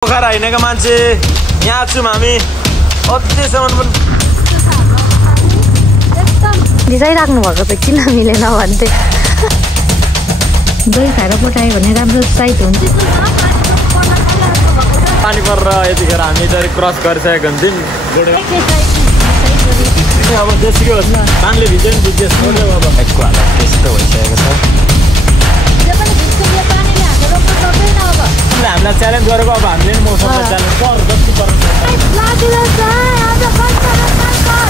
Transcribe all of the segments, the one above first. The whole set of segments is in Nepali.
पोखरा हिँडेको मान्छे यहाँ छौँ हामी अझैसम्म पनि भिजाइराख्नु भएको त किन मिलेन भन्थे दही खाएर पठायो भने राम्रो साइड हुन्छ पानी परेर यतिखेर हामी डाइरेक्ट क्रस गरिसकेको हुन्छौँ अब जेसुकै होस् पानीले भिज्यो नि भिज्यो अब बाइकको हालत त्यस्तो भइसकेको छ हामीलाई च्यालेन्ज गरेको अब हामीले नि मौसममा च्यालेन्ज जति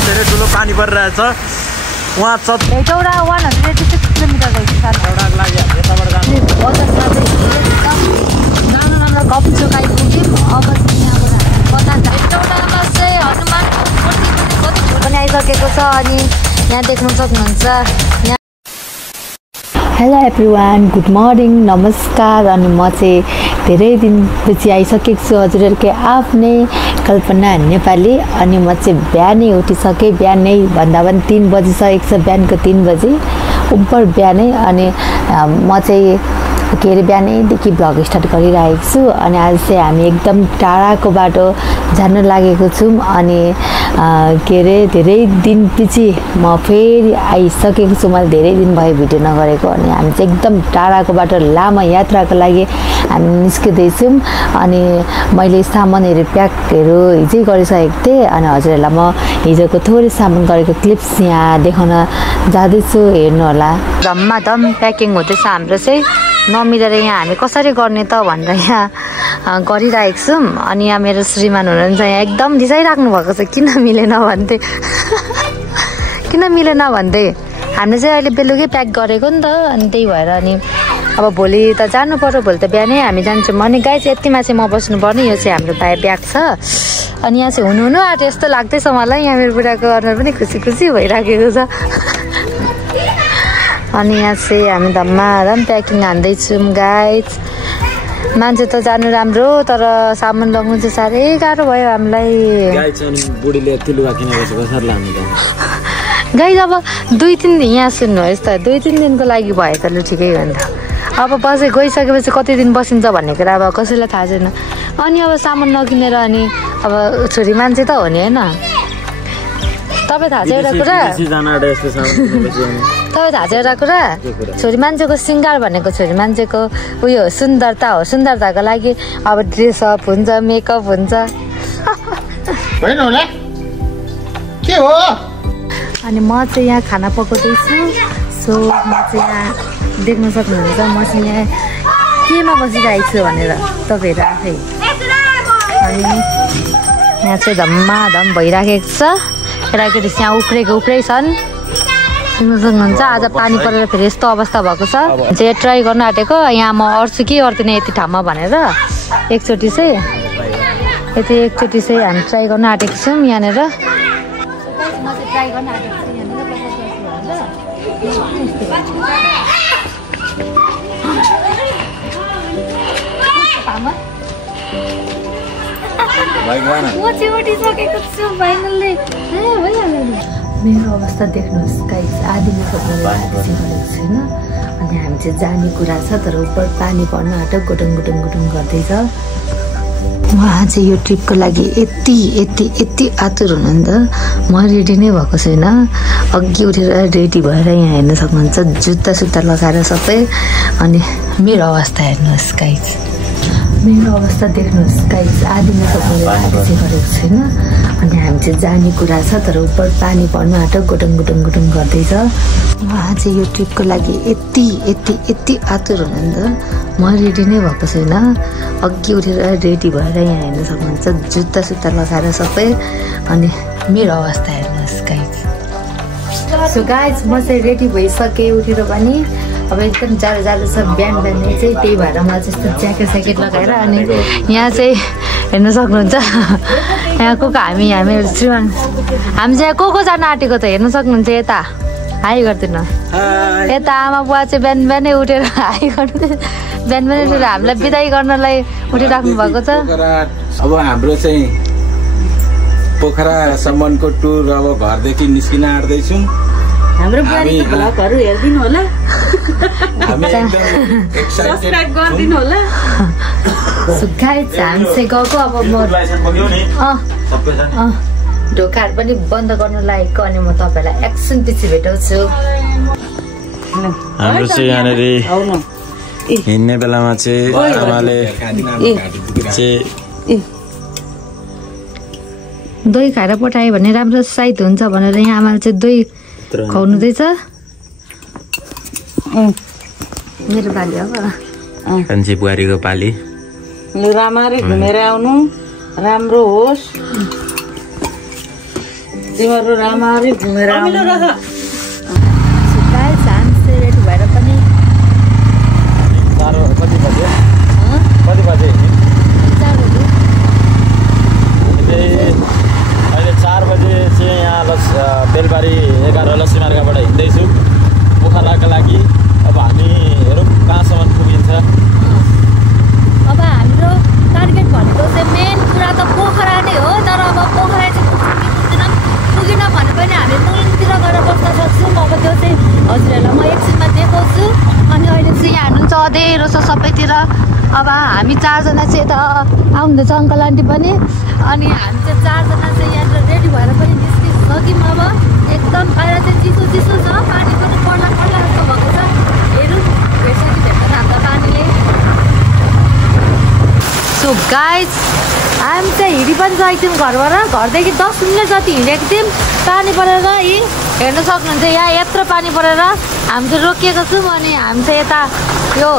धेरै ठुलो पानी परिरहेछ उहाँ एउटा 186 किलोमिटर एउटाको लागि यताबाट जानु कप चोक आइपुग्यौँ अब पनि आइसकेको छ अनि यहाँ देख्न सक्नुहुन्छ हेलो एभ्रिवान गुड मर्निङ नमस्कार अनि म चाहिँ धेरै दिनपछि आइसकेको छु हजुरहरूकै आफ्नै कल्पना नेपाली अनि म चाहिँ बिहानै उठिसकेँ बिहानै भन्दा पनि 3 बजिसकेको छ बिहानको 3 बजी उपर बिहानै अनि म चाहिँ के अरे बिहानैदेखि भ्लग स्टार्ट गरिरहेको छु अनि आज चाहिँ हामी एकदम टाढाको बाटो जान लागेको छौँ अनि के अरे धेरै दिनपछि म फेरि आइसकेको छु मैले धेरै दिन भयो भिडियो नगरेको अनि हामी चाहिँ एकदम टाढाको बाटो लामो यात्राको लागि हामी निस्किँदैछौँ अनि मैले सामानहरू प्याकहरू हिजै गरिसकेको थिएँ अनि हजुरहरूलाई म हिजोको थोरै सामान गरेको क्लिप्स यहाँ देखाउन जाँदैछु हेर्नु होला धम्माधम प्याकिङ हुँदैछ हाम्रो चाहिँ नमिलेर यहाँ हामी कसरी गर्ने त भनेर यहाँ गरिरहेको छौँ अनि यहाँ मेरो श्रीमान हुनुहुन्छ यहाँ एकदम रिसाइराख्नु भएको छ किन मिलेन भन्दै किन मिलेन भन्दै हामीले चाहिँ अहिले बेलुकै प्याक गरेको नि त अनि त्यही भएर अनि अब भोलि त जानु पर्यो भोलि त बिहानै हामी जान्छौँ अनि गाई चाहिँ यतिमा चाहिँ म बस्नुपर्ने यो चाहिँ हाम्रो ब्याग छ अनि यहाँ चाहिँ हुनु आँट्यो यस्तो लाग्दैछ मलाई यहाँ मेरो बुढाको अनुहार पनि खुसी खुसी भइराखेको छ अनि यहाँ चाहिँ हामी धम्माधम प्याकिङ हान्दैछौँ गाइज मान्छे त जानु राम्रो तर सामान लग्नु चाहिँ साह्रै गाह्रो भयो हामीलाई गाइज अब 2-3 दिन यहाँ सुन्नुहोस् त 2-3 दिनको लागि भयो त लु ठिकै हो नि त अब गइसकेपछि कति दिन बसिन्छ भन्ने कुरा अब कसैलाई थाहा छैन अनि अब सामान नकिनेर अनि अब छोरी मान्छे त हो नि होइन तपाईँ थाहा छ एउटा कुरा तपाईँ थाहा छ एउटा कुरा छोरी मान्छेको सिङ्गार भनेको छोरी मान्छेको उयो सुन्दरता हो सुन्दरताको लागि अब ड्रेसअप हुन्छ मेकअप हुन्छ के हो अनि म चाहिँ यहाँ खाना पकाउँदैछु सो म चाहिँ यहाँ देख्न सक्नुहुन्छ म चाहिँ यहाँ केमा बसिरहेको छु भनेर तपाईँहरू आफै अनि यहाँ चाहिँ धम्माधम भइराखेको छ केटाकेटी यहाँ उफ्रै छन् देख्न सक्नुहुन्छ आज पानी परेर फेरि यस्तो अवस्था भएको छ चाहिँ ट्राई गर्न आँटेको यहाँ म अड्छु कि अड्दिनँ यति ठाउँमा भनेर एकचोटि चाहिँ हामी ट्राई गर्न आँटेको छौँ यहाँनिर मेरो अवस्था देख्नुहोस् गाइस आधी मेकअप गरेको छैन अनि हामी चाहिँ जाने कुरा छ तर उपर पानी पर्न आँट्यो गुटुङ गर्दैछ उहाँ चाहिँ यो ट्रिपको लागि यति आतुर हुनुहुन्छ म रेडी नै भएको छैन अघि उठेर रेडी भएर यहाँ हेर्न सक्नुहुन्छ जुत्ता लगाएर सबै अनि मेरो अवस्था हेर्नुहोस् गाइस मेरो अवस्था देख्नुहोस् गाइस आधी मेकअप गरेको छैन अनि हामी चाहिँ जाने कुरा छ तर उपर पानी पर्न आँट्यो गुटुङ गर्दैछ उहाँ चाहिँ यो ट्रिपको लागि यति आतुर हुनुहुन्छ म रेडी नै भएको छैन अघि उठेर रेडी भएर यहाँ हेर्न सक्नुहुन्छ जुत्ता लगाएर सबै अनि मेरो अवस्था हेर्नुहोस् गाइस सो गाइस म चाहिँ रेडी भइसकेँ उठेर पनि अब एकदम जाडो छ बिहान चाहिँ त्यही भएर मलाई त्यस्तो ज्याकेट लगाएर अनि यहाँ चाहिँ हेर्न सक्नुहुन्छ यहाँ हामी श्रीमान हामी चाहिँ को जान आँटेको त हेर्न सक्नुहुन्छ यता हाई गरिदिनु यता आमा बुवा चाहिँ बिहानै उठेर हाई गर्नु बिहानै उठेर हामीलाई बिदाई गर्नलाई उठिराख्नु भएको छ अब हाम्रो चाहिँ पोखरासम्मको टुर अब घरदेखि निस्किन आँट्दैछौँ हाम्रो बुहारीको भ्लगहरु हेर्दिनु होला हामी एकदम एक्साइटेड सब्स्क्राइब गर्दिनु होला गाइस हामी चाहिँ गएको अब म ढोकाहरू पनि बन्द गर्नु लागेको अनि म तपाईलाई एकछिन पछि भेटाउँछु हाम्रो चाहिँ यहाँनिर हिँड्ने बेलामा चाहिँ आमाले चाहिँ दही खाएर पठायो भने राम्रो साइड हुन्छ भनेर यहाँ आमाले चाहिँ दही खुवाउनुहुँदैछ मेरो पाली हो कान्छी बुहारीको पाली राम्ररी घुमेर आउनु राम्रो होस् तिम्रो राम्ररी घुमेर आउनु रेडी भएर पनि कति बजे अहिले 4 बजे चाहिँ यहाँ बेलबारी 11 लस्सी मार्गबाट हिँड्दैछु पोखराका लागि अब हामी हेरौँ कहाँसम्म पुगिन्छ अब हाम्रो टार्गेट भनेको चाहिँ मेन कुरा त पोखरा नै हो तर अब पोखरा चाहिँ पुगेन भने पनि हामी मुलतिर गएर बस्न सक्छौँ अब त्यो चाहिँ हजुरहरूलाई म एकछिनमा देखाउँछु अनि अहिले चाहिँ यहाँ हुनुहुन्छ अँधेरो छ सबैतिर अब हामी 4 जना चाहिँ यता आउँदैछ अङ्कल आन्टी पनि अनि हामी चाहिँ 4 जना चाहिँ यहाँ रेडी भएर पनि निस्किसक्यौँ अब एकदम बाहिर चाहिँ चिसो चिसो छ पानी पनि पर्ला जस्तो भएको छ हेरौँ भेट्छ कि भेट्दैन हाम्रो पानीले सो गाइस हामी चाहिँ हिँडी पनि गएको थियौँ घरबाट घरदेखि 10 मिनट जति हिँडेको थियौँ पानी परेर यी हेर्न सक्नुहुन्छ यहाँ यत्रो पानी परेर हामी चाहिँ रोकिएको छौँ अनि हामी चाहिँ यता यो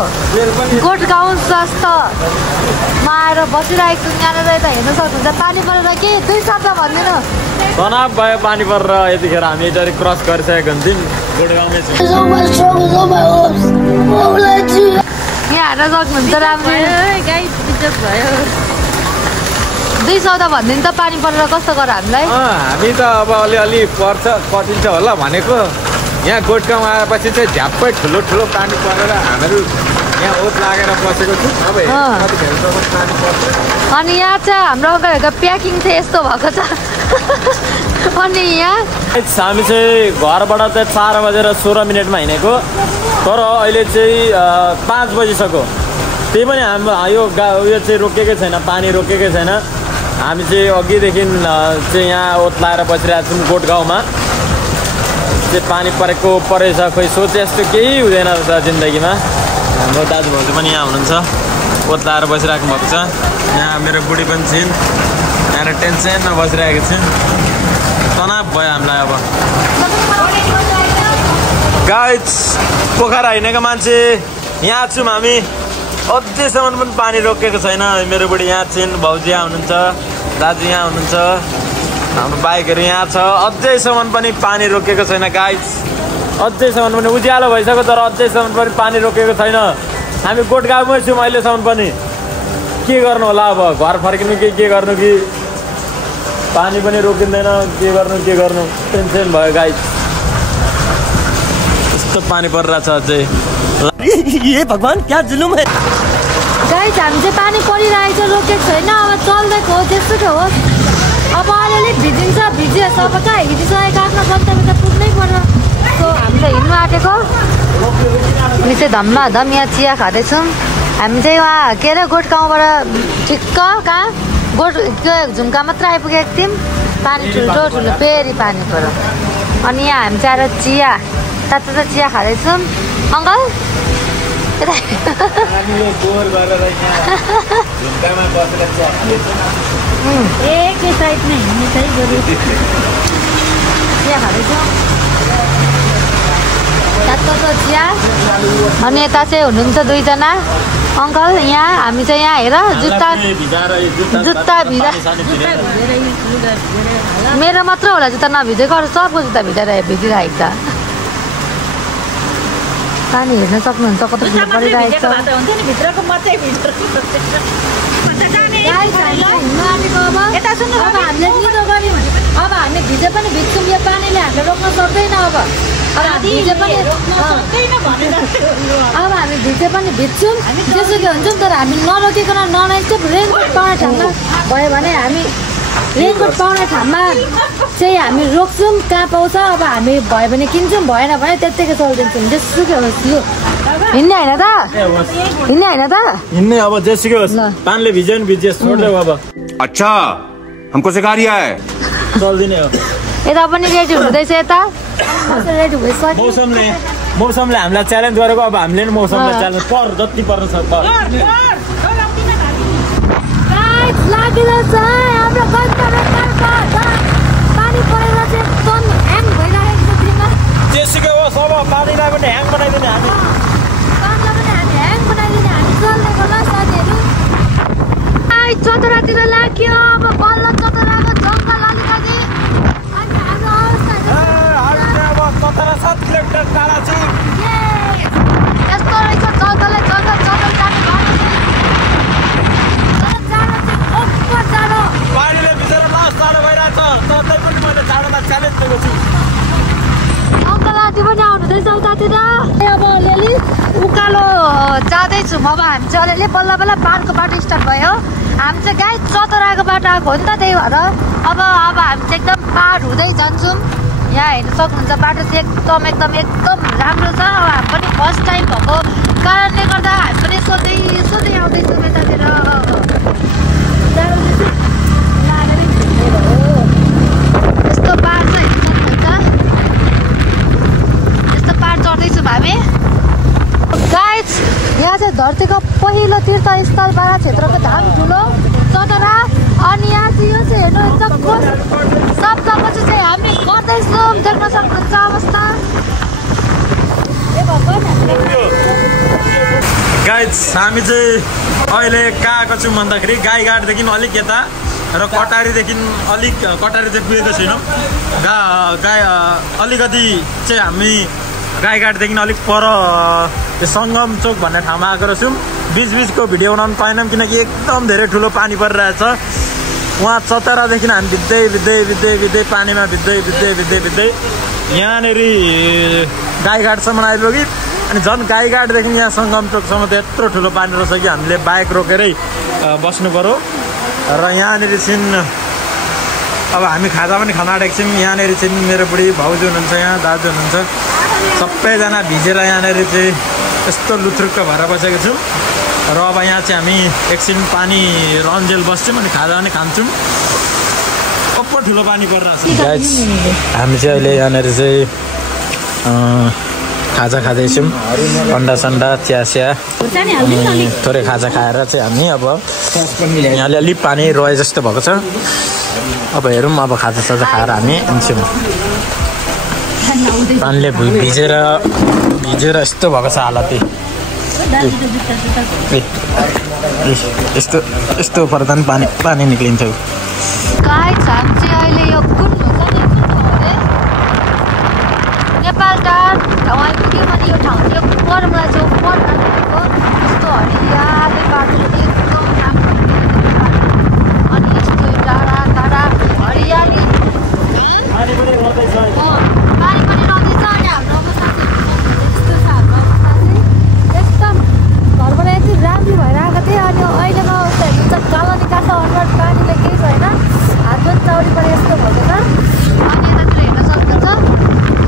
गोठगाउँ स्वास्थ्यमा आएर बसिरहेको छौँ यहाँनिर यता हेर्न सक्नुहुन्छ पानी परेर के 2 शब्द भन्दिनँ तनाव भयो पानी परेर यतिखेर हामी यता क्रस गरिसकेको हुन्थ्यौँ गोठगाउँमै छौँ यहाँ हेर्न सक्नुहुन्छ राम्रो भयो 2 शब्द भनिदिनु त पानी परेर कस्तो गर हामीलाई हामी त अब अलिअलि पर्छ कटिन्छ होला भनेको यहाँ गोठगाउँ आएपछि चाहिँ झ्याप्पै ठुलो ठुलो पानी परेर हामीहरू यहाँ ओत लागेर बसेको छौँ अब कतिखेरसम्म पानी पर्छ अनि यहाँ चाहिँ हाम्रो अगाडिको प्याकिङ चाहिँ यस्तो भएको छ अनि यहाँ हामी चाहिँ घरबाट चाहिँ 4 बजेर 16 मिनटमा हिँडेको तर अहिले चाहिँ 5 बजिसक्यो त्यही पनि हाम्रो यो उयो चाहिँ रोकेकै छैन पानी रोकेकै छैन हामी चाहिँ अघिदेखि चाहिँ यहाँ ओत्लाएर बसिरहेको छौँ गोठगाउँमा चाहिँ पानी परेछ खोइ सोचे जस्तो केही हुँदैन रहेछ जिन्दगीमा हाम्रो दाजुभाउजू पनि यहाँ हुनुहुन्छ ओत्लाएर बसिराख्नु भएको छ यहाँ मेरो बुढी पनि छिन् यहाँ टेन्सनमा बसिरहेको छिन् तनाव भयो हामीलाई अब गाइस पोखरा हिँडेको मान्छे यहाँ छौँ हामी अझैसम्म पनि पानी रोकेको छैन मेरो बुढी यहाँ छिन् भाउजू यहाँ हुनुहुन्छ दाजु यहाँ हुनुहुन्छ हाम्रो बाइकहरू यहाँ छ अझैसम्म पनि पानी रोकेको छैन गाइस अझैसम्म पनि उज्यालो भइसक्यो तर अझैसम्म पनि पानी रोकेको छैन हामी गोठगाउँमै छौँ अहिलेसम्म पनि के गर्नु होला अब घर फर्किनु कि के गर्नु कि पानी पनि रोकिँदैन के गर्नु टेन्सन भयो गाइस यस्तो पानी परिरहेछ अझै ये भगवान क्या जुलुम है गाइस हामी चाहिँ पानी परिरहेको छ रोकेको छैन अब चल्दैको हो त्यस्तो हो अब अलिअलि भिजिएछ अब कहाँ हिँडिसकेको आफ्नो गन्तव्य त पुग्नै पर्यो सो हामी चाहिँ हिँड्नु आँटेको हामी चाहिँ धम्माधम यहाँ चिया खाँदैछौँ हामी चाहिँ उहाँ के अरे गोठगाउँबाट ठिक्क कहाँ झुम्का मात्र आइपुगेको थियौँ पानी ठुलो फेरि पानी पऱ्यो अनि यहाँ हामी चाहिँ आएर चिया तातो चिया खाँदैछौँ अङ्कल एकै साइडमा हिँड्ने चाहिँ चिया खाँदैछौँ तातो चिया अनि यता चाहिँ हुनुहुन्छ 2 जना अङ्कल यहाँ हामी चाहिँ यहाँ हेर जुत्ता भिजा मेरो मात्र होला जुत्ता नभिजेको अरू सबको जुत्ता भिजिरहेको छ पानी हेर्न सक्नुहुन्छ कस्तो भिड परिरहेको छ अब हामीले भिजे पनि भिज्छौँ यो पानीले हामीले रोक्न सक्दैन अब हामी भिजे पनि भिज्छौँ जेसुकै हुन्छौँ तर हामी नरोकिकन ननस्टेप रेनकोट पाउने ठाउँमा भयो भने हामी रेनकोट पाउने ठाउँमा चाहिँ हामी रोक्छौँ कहाँ पाउँछ अब हामी भयो भने किन्छौँ भएन भने त्यत्तिकै चलिदिन्छौँ जेसुकै होस् लु हिँड्ने होइन त हिँड्ने होइन त हिँड्ने अब जेसुकै होस् पानीले भिज्यो नि भिजियोस् छोड्देऊ अब अच्छा हमको सिखा रिया है चल्दिने हो यता पनि रेडी हुँदैछ यता रेडी भइसक्यो मौसमले हामीलाई च्यालेन्ज गरेको अब हामीले नि मौसमलाई च्यालेन्ज पर जति पर्नु छ पर लागिरहेछ हाम्रो पानी परेर चाहिँ एकदम ह्याङ भइरहेको छ जेसुकै होस् अब पानीलाई पनि ह्याङ बनाइदिने हामी ह्याङ बनाइदिने हामी चल्नेको ल साथीहरू चतरातिर लाग्यो अब बल्ल चतराको जङ्गल अलिकति अनि हाम्रो चतरा 7 किलोमिटर टाढा छु यस्तो रहेछ जङ्गल जानु पानीले भिजेर लास टाढो भइरहेछ तर तै पनि मैले टाढोमा च्यालेन्ज दिएको छु अङ्कल आन्टी पनि आउनुहुँदैछ उतातिर अब अलिअलि उकालो जाँदैछौँ अब हामी चाहिँ अलिअलि बल्ल बल्ल पाहाडको बाटो स्टार्ट भयो हामी चाहिँ गाई चतराको बाटो आएको हो नि त त्यही भएर अब हामी चाहिँ एकदम पाहाड हुँदै जान्छौँ यहाँ हेर्नु सक्नुहुन्छ बाटो चाहिँ एकदम राम्रो छ अब हामी पनि फर्स्ट टाइम भएको कारणले गर्दा हामी पनि सोध्दै आउँदैछौँ यतातिर यस्तो पाहाड छ हेर्नु सक्नुहुन्छ यस्तो पाहाड चढ्दैछौँ हामी गाइज यहाँ चाहिँ धरतीको पहिलो तीर्थस्थल बारा क्षेत्रको धाम ठुलो चतरा अनि यहाँ चाहिँ यो चाहिँ हेर्नु शब्दको चाहिँ हामी गर्दैछौँ देख्न सक्नुहुन्छ अवस्था गाइज हामी चाहिँ अहिले कहाँ आएको छौँ भन्दाखेरि गाईघाटदेखि अलिक यता र कटारीदेखि अलिक कटारी चाहिँ पुगेको छैनौँ अलिकति चाहिँ हामी गाईघाटदेखि अलिक पर सङ्गम चोक भन्ने ठाउँमा आएको रहेछौँ बिचको भिडियो बनाउनु पाएनौँ किनकि एकदम धेरै ठुलो पानी परिरहेछ उहाँ चतरादेखि हामी भिज्दै पानीमा भिज्दै यहाँनिर गाईघाटसम्म आइपुग्यो अनि झन् गाईघाटदेखि यहाँ सङ्गम चोकसम्म त यत्रो ठुलो पानी रहेछ कि हामीले बाइक रोकेरै बस्नु पऱ्यो र यहाँनिर चाहिँ अब हामी खाजा पनि खान आँटेको छौँ यहाँनिर चाहिँ मेरो बुढी भाउजू हुनुहुन्छ यहाँ दाजु हुनुहुन्छ सबैजना भिजेर यहाँनिर चाहिँ यस्तो लुथ्रुक्क भएर बसेको छौँ र अब यहाँ चाहिँ हामी एकछिन पानी रन्जेल बस्छौँ अनि खाजा पनि खान्छौँ कप्पो ठुलो पानी परिरहेको छ हामी चाहिँ अहिले यहाँनिर चाहिँ खाजा खाँदैछौँ अन्डा सन्डा चिया अनि थोरै खाजा खाएर चाहिँ हामी अब यहाँ अलिअलि पानी रहे जस्तो भएको छ अब हेरौँ अब खाजा साजा खाएर हामी हिँड्छौँ पानीले भिजेर यस्तो भएको छ हालत यस्तो पर्दा पनि पानी निक्लिन्छ नेपाल टार ठाउँ आइपुग्यो भने यो ठाउँ चाहिँ परमलाई चाहिँ यस्तो हरियाली बाटो एकदम राम्रो अनि यस्तो टाढा हरियाली पानी पनि रहँदैछ अनि हाम्रो अवस्था यस्तो छ हाम्रो अवस्था चाहिँ एकदम घरबाट यति राम्रो भएर आएको थिएँ अनि अहिलेको अवस्था हेर्नु चाहिँ कालो निकाल्छ अनुहार पानीले केही छैन हात पनि चौडी परे यस्तो भएको छ अनि यतातिर हेर्न सक्नुहुन्छ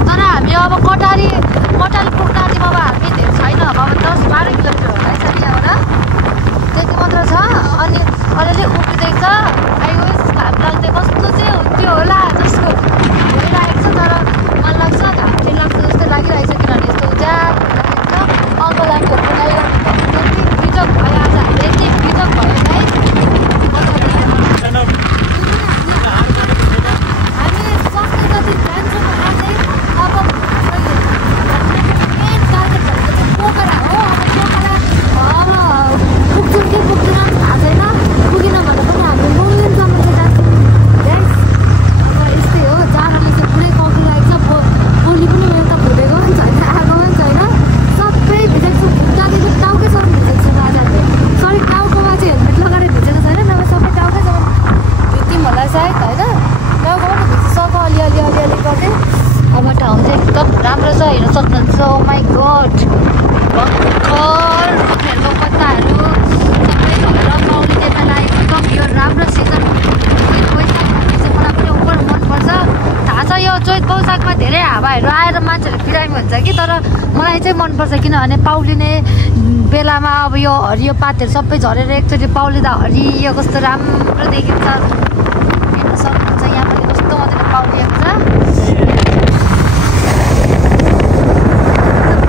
तर हामी अब कटारी पुग्न आँट्यौँ अब हामी धेरै छैन अब 10-12 किलोमिटर होला है साथी यहाँबाट भुवाहरू आएर मान्छेहरू बिरामी हुन्छ कि तर मलाई चाहिँ मनपर्छ किनभने पौलिने बेलामा अब यो हरियो पातहरू सबै झरेर एकचोटि पौलिँदा हरियो कस्तो राम्रो देखिन्छ हेर्न सक्नुहुन्छ यहाँ पनि कस्तो मजाले पौलिएको छ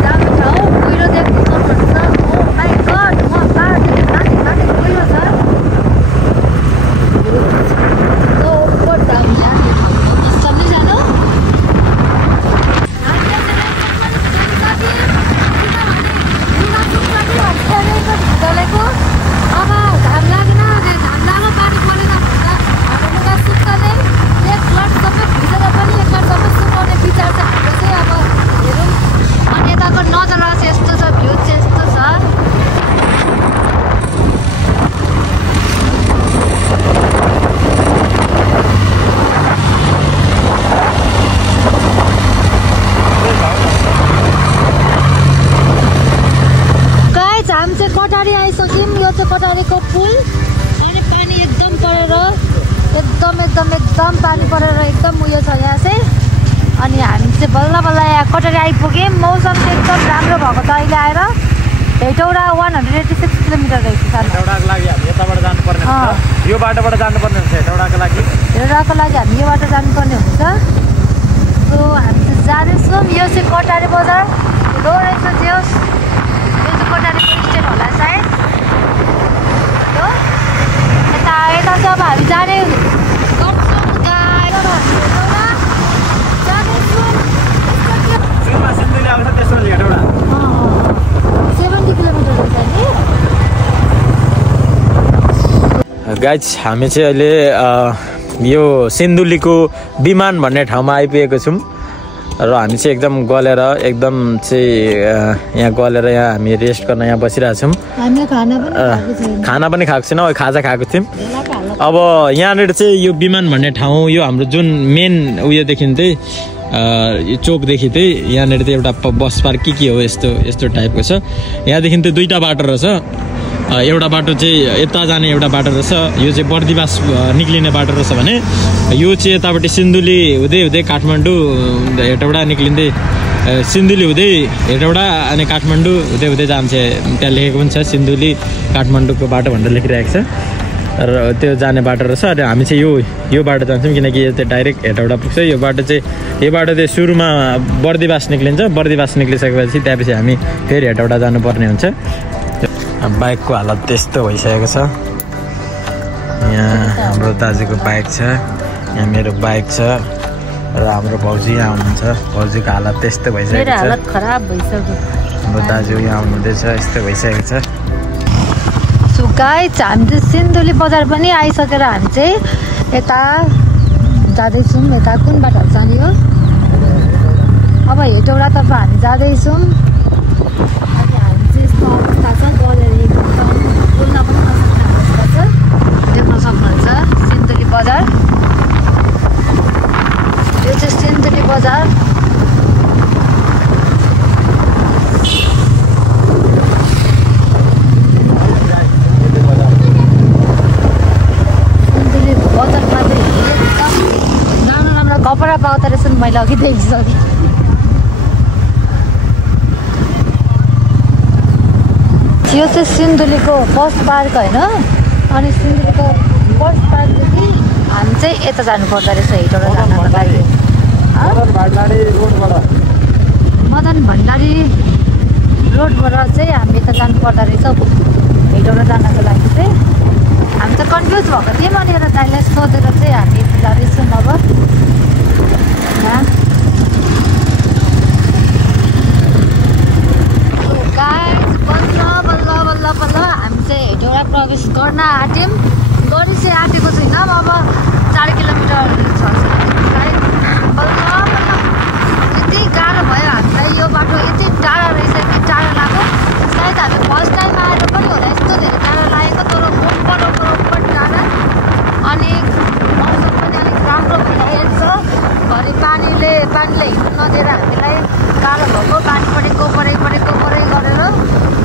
राम्रो ठाउँ कुहिरो देख्नु सक्नुहुन्छ ओ माई गड म माथि कुहिरो छ कटारेको पुल अनि पानी एकदम परेर एकदम पानी परेर एकदम उयो छ यहाँ चाहिँ अनि हामी चाहिँ बल्ल बल्ल यहाँ कटारे आइपुग्यौँ मौसम चाहिँ एकदम राम्रो भएको छ अहिले आएर हेटौडा 186 किलोमिटर रहेछ हेटौडाको लागि हामी यताबाट जानुपर्ने हुन्छ यो बाटोबाट जानुपर्ने हुन्छ हेटौडाको लागि हामी यो बाटो जानुपर्ने हुन्छ सो हामी चाहिँ जाँदैछौँ यो चाहिँ कटारे बजार ठुलो रहेछ यो चाहिँ कटारेको स्टेट होला सायद यता चाहिँ अब हामी जाने गाइज हामी चाहिँ अहिले यो सिन्धुलीको विमान भन्ने ठाउँमा आइपुगेको छौँ र हामी चाहिँ एकदम गलेर एकदम चाहिँ यहाँ गलेर यहाँ हामी रेस्ट गर्न यहाँ बसिरहेको छौँ खाना पनि खाएको छैन खाजा खाएको थियौँ अब यहाँनिर चाहिँ यो विमान भन्ने ठाउँ यो हाम्रो जुन मेन उयोदेखि चाहिँ यो चोकदेखि चाहिँ यहाँनिर चाहिँ एउटा बस पार्क के हो यस्तो टाइपको छ यहाँदेखि चाहिँ दुईवटा बाटो रहेछ एउटा बाटो चाहिँ यता जाने एउटा बाटो रहेछ यो चाहिँ बर्दिवास निक्लिने बाटो रहेछ भने यो चाहिँ यतापट्टि सिन्धुली हुँदै काठमाडौँ हेटौडा निक्लिँदै सिन्धुली हुँदै हेटौडा अनि काठमाडौँ हुँदै जान्छ त्यहाँ लेखेको पनि छ सिन्धुली काठमाडौँको बाटो भनेर लेखिरहेको छ र त्यो जाने बाटो रहेछ र हामी चाहिँ यो बाटो जान्छौँ किनकि यो चाहिँ डाइरेक्ट हेटौडा पुग्छ यो बाटो चाहिँ सुरुमा बर्दिवास निक्लिन्छ बर्दिवास निक्लिसकेपछि त्यहाँपछि हामी फेरि हेटौडा जानुपर्ने हुन्छ बाइकको हालत त्यस्तो भइसकेको छ यहाँ हाम्रो दाजुको बाइक छ यहाँ मेरो बाइक छ र हाम्रो भाउजू यहाँ आउनुहुन्छ भाउजूको हालत त्यस्तो भइसकेको छ हालत खराब भइसक्यो हाम्रो दाजु यहाँ आउनुहुँदैछ यस्तो भइसकेको छ सो गाइज हामी चाहिँ सिन्धुली बजार पनि आइसकेर हामी चाहिँ यता जाँदैछौँ यता कुन बाटो जाने हो अब हेटौडातर्फ हामी जाँदैछौँ अनि हामी चाहिँ यस्तो अवस्था छ गलेर एकदम बोल्न पनि नसक्ने देख्न सक्नुहुन्छ सिन्धुली बजार यो चाहिँ सिन्धुली बजार कपडा पाउँदो रहेछ मैले अघि देखिसकेँ यो चाहिँ सिन्धुलीको बस पार्क होइन अनि सिन्धुलीको बस पार्कदेखि हामी चाहिँ यता जानु पर्दो रहेछ हेटौडा जानको लागि मदन भण्डारी रोडबाट चाहिँ हामी यता जानु पर्दो रहेछ हेटौडा जानको लागि चाहिँ हामी त कन्फ्युज भएको थियौँ अनि एउटा दाइलाई सोधेर चाहिँ हामी यता जाँदैछौँ अब बल्ल हामी चाहिँ हेटौडा प्रवेश गर्न आँट्यौँ गरी चाहिँ आँटेको छैनौँ अब 4 किलोमिटर छ बल्ल यति गाह्रो भयो हामीलाई यो बाटो यति टाढा रहेछ यति टाढा लाग्यो सायद हामी फर्स्ट टाइम आएर पनि होला यस्तो धेरै टाढा लागेको तर ओपर टाढा अनि मौसम पनि अलिक राम्रो भइरहेको छ घरि पानीले हिँड्नु नदिएर हामीलाई गाह्रो भएको पानी परेको गरेर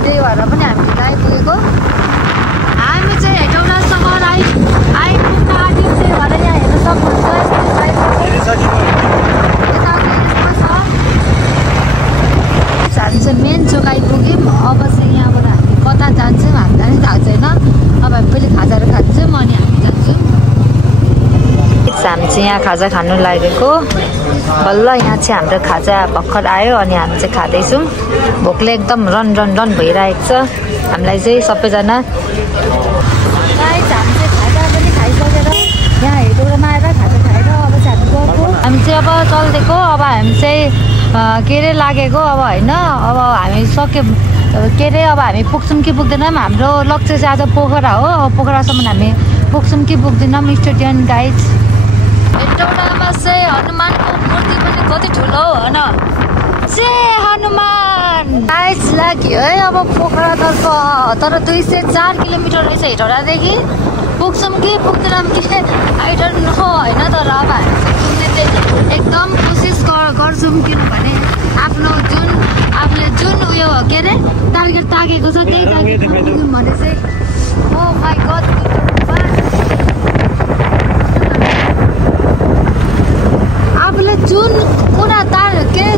त्यही भएर पनि हामी आइपुगेको हामी चाहिँ हेटौडासम्म आइपुग्न आँट्यौँ त्यही भएर यहाँ हेर्न सक्नुहुन्छ यता यस्तो छ हामी चाहिँ यहाँ खाजा खानु लागेको बल्ल यहाँ चाहिँ हाम्रो खाजा भर्खर आयो अनि हामी चाहिँ खाँदैछौँ भोकले एकदम रन रन रन भइरहेको छ हामीलाई चाहिँ सबैजना हामी चाहिँ खाजा पनि खाइसकेर यहाँ हेटौँडामा आएर खाजा खाएर अब चाहिँ हामी चाहिँ अब चल्दिएको अब हामी चाहिँ के अरे लागेको अब होइन अब हामी सक्यो के अरे अब हामी पुग्छौँ कि पुग्दैनौँ हाम्रो लक्ष्य चाहिँ आज पोखरा हो अब पोखरासम्म हामी पुग्छौँ कि पुग्दैनौँ स्टुडेन्ट गाइज हेटौडामा चाहिँ हनुमानको मूर्ति पनि कति ठुलो हो होइन हनुमान गाइज लाग्यो है अब पोखरातर्फ तर 204 किलोमिटर रहेछ हेटौडादेखि पुग्छौँ कि पुग्दैनौँ कि आई डोन्ट नो होइन तर अब हामी पुग्ने चाहिँ एकदम कोसिस गर्छौँ किनभने आफ्नो आफूले जुन उयो के अरे टार्गेट ताकेको छ त्यही टार्गेटमा पुग्यौँ भने चाहिँ ओ माई गड आफूले जुन कुरा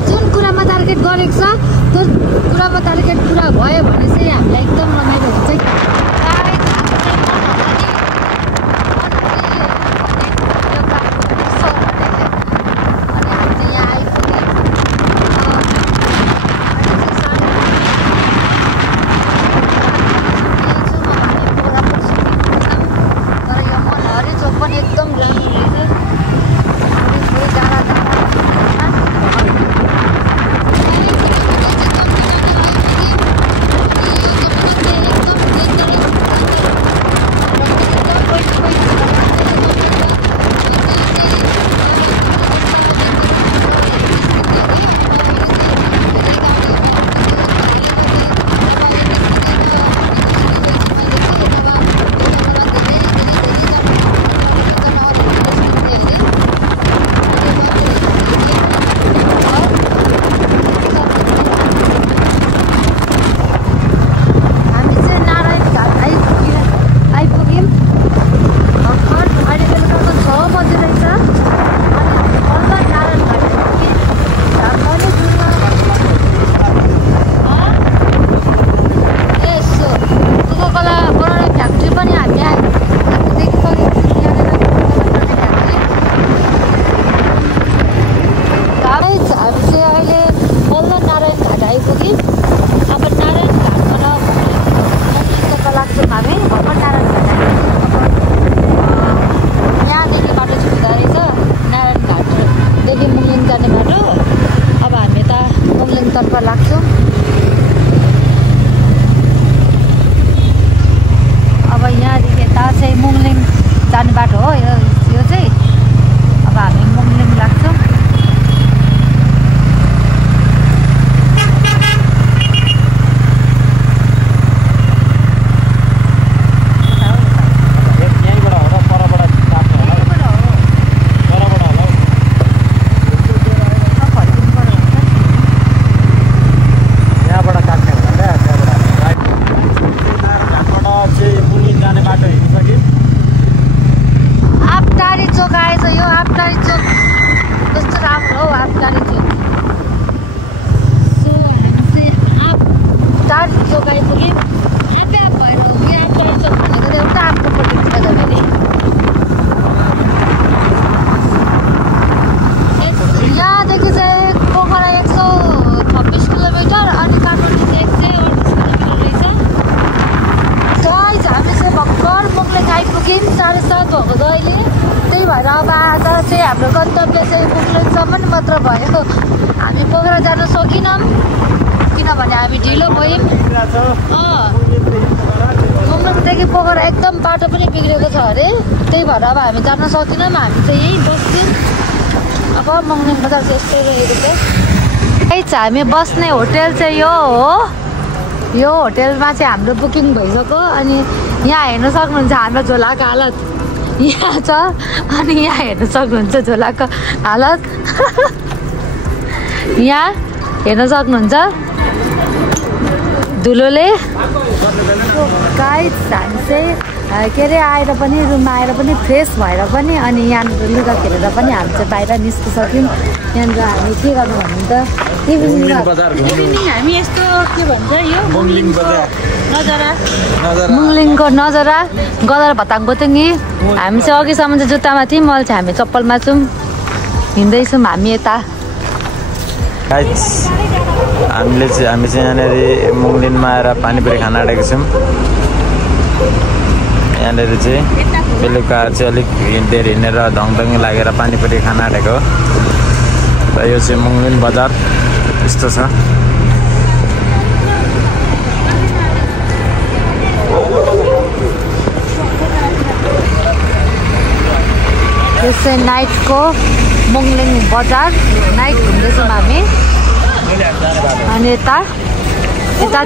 जुन कुरामा टार्गेट गरेको छ त्यो कुरामा टार्गेट पुरा भयो भने चाहिँ हामीलाई एकदम रमाइलो हुन्छ हाम्रो गन्तव्य चाहिँ मुक्लिङसम्म मात्र भयो हामी पोखरा जान सकिनौँ किनभने हामी ढिलो भयौँ मुक्लिङदेखि पोखरा एकदम बाटो पनि बिग्रेको छ अरे त्यही भएर अब हामी जान सकिनौँ हामी चाहिँ यहीँ बस्छौँ अब मुक्लिङ बजार चाहिँ यस्तै रहेको छ यही छ हामी बस्ने होटेल चाहिँ यो हो यो होटेलमा चाहिँ हाम्रो बुकिङ भइसक्यो अनि यहाँ हेर्न सक्नुहुन्छ हाम्रो झोलाको हालत यहाँ छ अनि यहाँ हेर्न सक्नुहुन्छ झोलाको हालत यहाँ हेर्न सक्नुहुन्छ धुलोले गाइस हामी चाहिँ के अरे आएर पनि रुममा आएर पनि फ्रेस भएर पनि अनि यहाँ लुगा खेलेर पनि हामी चाहिँ बाहिर निस्किसक्यौँ यहाँनिर हामी के गर्नु भन्नु त मुङलिङ बजार घुम्नु हामी यस्तो के भन्छ यो मुङलिङ बजार नजरा मुङलिङको नजरा गदर भताङ बोतुङ्गी हामी चाहिँ अघिसम्म चाहिँ जुत्तामा थियौँ अहिले चाहिँ हामी चप्पलमा छौँ हिँड्दैछौँ हामी यता गाइस हामी चाहिँ यहाँनिर मुङलिङमा आएर पानीपुरी खान आँटेको छौँ यहाँनिर चाहिँ बेलुका चाहिँ अलिक धेरै हिँडेर धङधङ लागेर पानीपुरी खान आँटेको र यो चाहिँ मुङलिङ बजार यस्तो छ यो चाहिँ नाइटको मुङलिङ बजार नाइट घुम्दैछौँ हामी अनि यता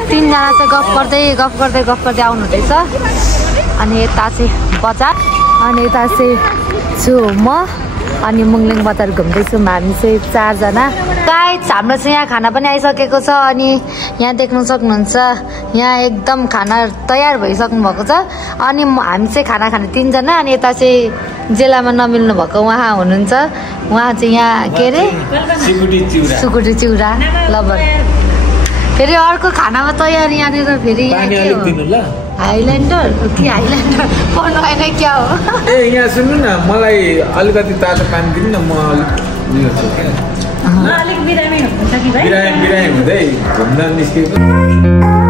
तिनजना चाहिँ गफ गर्दै आउनुहुँदैछ अनि यता चाहिँ बजार अनि यता चाहिँ छु म अनि मुङलिङ बजार घुम्दैछौँ हामी चाहिँ 4 जना गाइस हाम्रो चाहिँ यहाँ खाना पनि आइसकेको छ अनि यहाँ देख्नु सक्नुहुन्छ यहाँ एकदम खाना तयार भइसक्नु भएको छ अनि हामी चाहिँ खाना खाने 3 जना अनि यता चाहिँ जेलामा नमिल्नु भएको उहाँ हुनुहुन्छ उहाँ चाहिँ यहाँ के अरे सुकुटी चिउरा लबर फेरि अर्को खानामा तयार यहाँनिर फेरि हाइल्यान्डर पढ्नु आएन क्या हो ए यहाँ सुन्नु न मलाई अलिकति तातो पानी दिनु न म अलिक बिरामी हुन्छ कि भाइ बिरामी हुँदै घुम्न निस्केको